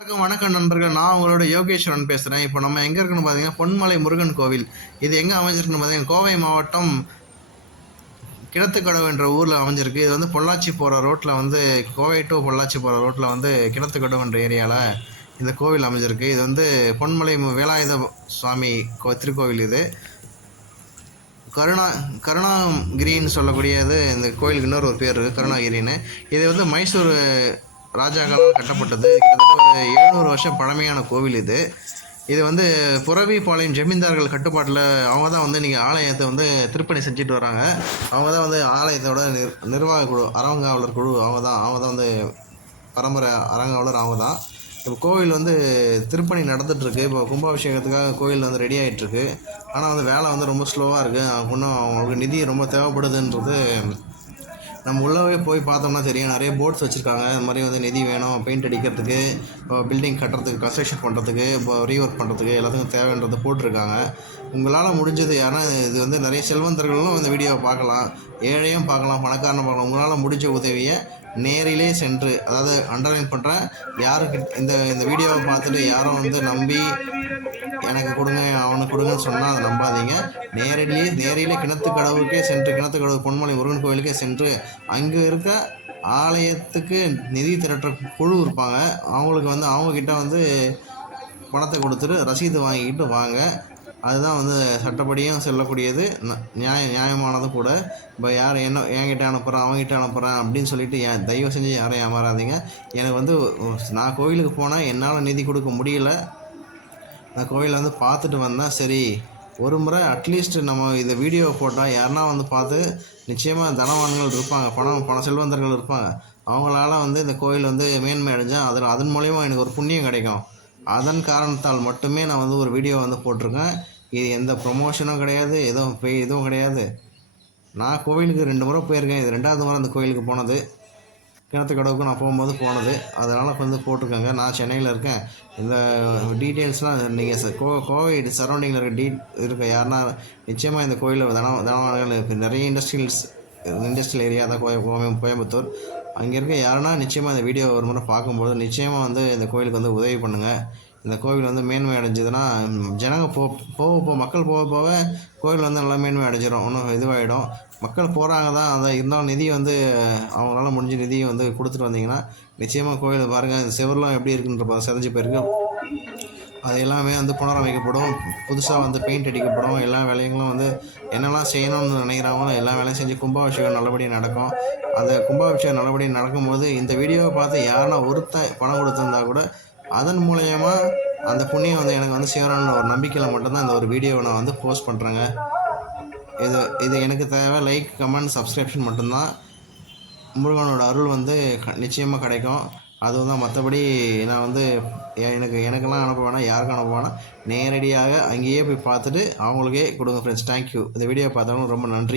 வணக்கம் நண்பர்கள். நான் உங்களோட யோகேஸ்வரன் பேசுகிறேன். இப்போ நம்ம எங்கே இருக்குன்னு பார்த்தீங்கன்னா பொன்மலை முருகன் கோவில். இது எங்கே அமைஞ்சிருக்குன்னு பார்த்தீங்கன்னா கோவை மாவட்டம் கிணத்துக்கடவு என்ற ஊரில் அமைஞ்சிருக்கு. இது வந்து பொள்ளாச்சி போகிற ரோட்டில் வந்து கோவை டு பொள்ளாச்சி போகிற ரோட்டில் வந்து கிணத்துக்கடவு என்ற ஏரியாவில் இந்த கோவில் அமைஞ்சிருக்கு. இது வந்து பொன்மலை வேலாயுத சுவாமி திருக்கோவில். இது கருணாகிரின்னு சொல்லக்கூடியது இந்த கோயிலுக்கு இன்னொரு ஒரு பேர் இருக்குது, கருணாகிரின்னு. இது வந்து மைசூர் ராஜாக்களால் கட்டப்பட்டது. கிட்டத்தட்ட ஒரு 700 வருஷம் பழமையான கோவில் இது. இது வந்து புரவிபாளையம் ஜமீன்தார்கள் கட்டுப்பாட்டில் அவங்க தான் வந்து நீங்கள் ஆலயத்தை வந்து திருப்பணி செஞ்சுட்டு வராங்க. அவங்க தான் வந்து ஆலயத்தோட நிர்வாக குழு, அறங்காவலர் குழு. அவங்க தான் வந்து பரம்பரை அறங்காவலர் அவங்க தான். இப்போ கோவில் வந்து திருப்பணி நடந்துகிட்ருக்கு. இப்போ கும்பாபிஷேகத்துக்காக கோவில் வந்து ரெடி ஆகிட்டுருக்கு. ஆனால் வந்து வேலை வந்து ரொம்ப ஸ்லோவாக இருக்குது. இன்னும் அவங்களுக்கு நிதி ரொம்ப தேவைப்படுதுன்றது நம்ம உள்ளவே போய் பார்த்தோம்னா தெரியும். நிறைய போர்ட்ஸ் வச்சுருக்காங்க. இந்த மாதிரி வந்து நிதி வேணும், பெயிண்ட் அடிக்கிறதுக்கு, இப்போ பில்டிங் கட்டுறதுக்கு, கன்ஸ்ட்ரக்ஷன் பண்ணுறதுக்கு, இப்போ ரீஒர்க் பண்ணுறதுக்கு எல்லாத்துக்கும் தேவைன்றதை போட்டிருக்காங்க. உங்களால் முடிஞ்சது ஏன்னா இது வந்து நிறைய செல்வந்தர்களும் இந்த வீடியோவை பார்க்கலாம், ஏழையும் பார்க்கலாம், பணக்காரனும் பார்க்கலாம். உங்களால் முடிஞ்ச உதவியை நேரிலே சென்று, அதாவது அண்டர்லைன் பண்ணுறேன், யாருக்கு இந்த வீடியோவை பார்த்துட்டு யாரும் வந்து நம்பி எனக்கு கொடுங்க அவனுக்கு கொடுங்கன்னு சொன்னால் அதை நம்பாதீங்க. நேரிலே கிணத்துக்கடவுக்கே சென்று, கிணத்துக்கடவு பொன்மலை முருகன் கோவிலுக்கே சென்று அங்கே இருக்க ஆலயத்துக்கு நிதி திரட்டுற குழு இருப்பாங்க. அவங்களுக்கு வந்து அவங்கக்கிட்ட வந்து பணத்தை கொடுத்துட்டு ரசீது வாங்கிக்கிட்டு வாங்க. அதுதான் வந்து சட்டப்படியும் செல்லக்கூடியது, நியாயமானதும் கூட. இப்போ யார் என்கிட்ட அனுப்புகிறேன், அவங்ககிட்ட அனுப்புகிறேன் அப்படின்னு சொல்லிட்டு தயவு செஞ்சு யாரும் ஏமாறாதீங்க. எனக்கு வந்து நான் கோவிலுக்கு போனால் என்னால் நிதி கொடுக்க முடியல. நான் கோவிலை வந்து பார்த்துட்டு வந்தேன். சரி, ஒரு முறை அட்லீஸ்ட் நம்ம இதை வீடியோவை போட்டால் யாருன்னா வந்து பார்த்து, நிச்சயமாக தனவான்கள் இருப்பாங்க, பண செல்வந்தர்கள் இருப்பாங்க. அவங்களால வந்து இந்த கோயில் வந்து மேன்மை அடைஞ்சால் அதன் மூலிமா எனக்கு ஒரு புண்ணியம் கிடைக்கும். அதன் காரணத்தால் மட்டுமே நான் வந்து ஒரு வீடியோ வந்து போட்டிருக்கேன். இது எந்த ப்ரொமோஷனும் கிடையாது, எதுவும் கிடையாது. நான் கோவிலுக்கு 2 முறை போயிருக்கேன். இது 2வது முறை அந்த கோவிலுக்கு போனது. கிணத்துக்கடவுக்கு நான் போகும்போது போனது. அதனால் வந்து போட்டிருக்கேங்க. நான் சென்னையில் இருக்கேன். இந்த டீட்டெயில்ஸ்லாம் நீங்கள் கோவை சரௌண்டிங்கில் இருக்க யாருன்னா நிச்சயமாக இந்த கோயிலில் தனவான்கள் இருக்குது. நிறைய இண்டஸ்ட்ரியல் ஏரியா தான் கோயம்புத்தூர். அங்கே இருக்க யாருன்னா நிச்சயமாக இந்த வீடியோ ஒரு முறை பார்க்கும்போது நிச்சயமாக வந்து இந்த கோயிலுக்கு வந்து உதவி பண்ணுங்கள். இந்த கோவில் வந்து மேன்மை அடைஞ்சதுன்னா ஜனங்க மக்கள் போக கோவில் வந்து நல்லா மேன்மை அடைஞ்சிடும், ஒன்றும் இதுவாகிடும். மக்கள் போகிறாங்க தான், அதை இருந்தாலும் நிதி வந்து அவங்களால முடிஞ்ச நிதியை வந்து கொடுத்துட்டு வந்தீங்கன்னா நிச்சயமாக கோயில் பாருங்கள். இந்த செவரெலாம் எப்படி இருக்குன்ற செதஞ்சு போயிருக்கு. அது எல்லாமே வந்து புனரமைக்கப்படும், புதுசாக வந்து பெயிண்ட் அடிக்கப்படும். எல்லா வேலைகளும் வந்து என்னெல்லாம் செய்யணும்னு நினைக்கிறாங்களோ எல்லா வேலையும் செஞ்சு கும்பாபிஷேகம் நல்லபடியாக நடக்கும். அந்த கும்பாபிஷேகம் நல்லபடியாக நடக்கும்போது இந்த வீடியோவை பார்த்து யாருன்னா ஒருத்தன் பணம் கொடுத்துருந்தா கூட அதன் மூலயமா அந்த புண்ணியம் வந்து எனக்கு வந்து சேரணும்னு ஒரு நம்பிக்கையில் மட்டும்தான் இந்த ஒரு வீடியோவை நான் வந்து போஸ்ட் பண்ணுறேங்க. இது எனக்கு தேவை லைக், கமெண்ட், சப்ஸ்கிரிப்ஷன் மட்டும்தான். முருகனோட அருள் வந்து நிச்சயமாக கிடைக்கும். அதுவும் தான். மற்றபடி நான் வந்து எனக்கெல்லாம் அனுப்ப வேணாம், யாருக்கும் அனுப்ப வேணாம். நேரடியாக அங்கேயே போய் பார்த்துட்டு அவங்களுக்கே கொடுங்க ஃப்ரெண்ட்ஸ். தேங்க்யூ. இந்த வீடியோ பார்த்தவங்க ரொம்ப நன்றி.